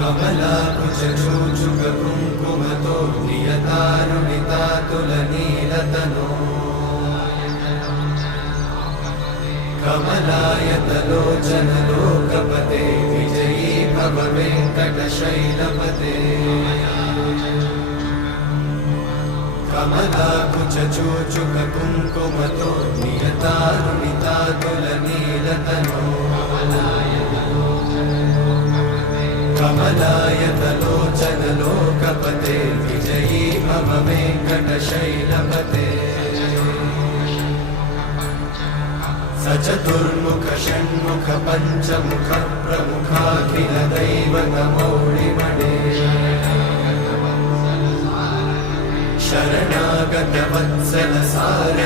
कमलाकुचूचुककुङ्कुमतो नियतारुणितातुलनीलतनो कमलायतलोचनलोकपते विजयी भव वेङ्कटशैलपते कमलाकुचूचुककुङ्कुमतो नियतारुणितातुलनीलतनो कमलायतलोचनलोकपते विजयी भव वेङ्कटशैलपते सचतुर्मुख षण्मुख पञ्चमुख प्रमुखाखिलदैवतमौलिमणे शरणागतवत्सल सार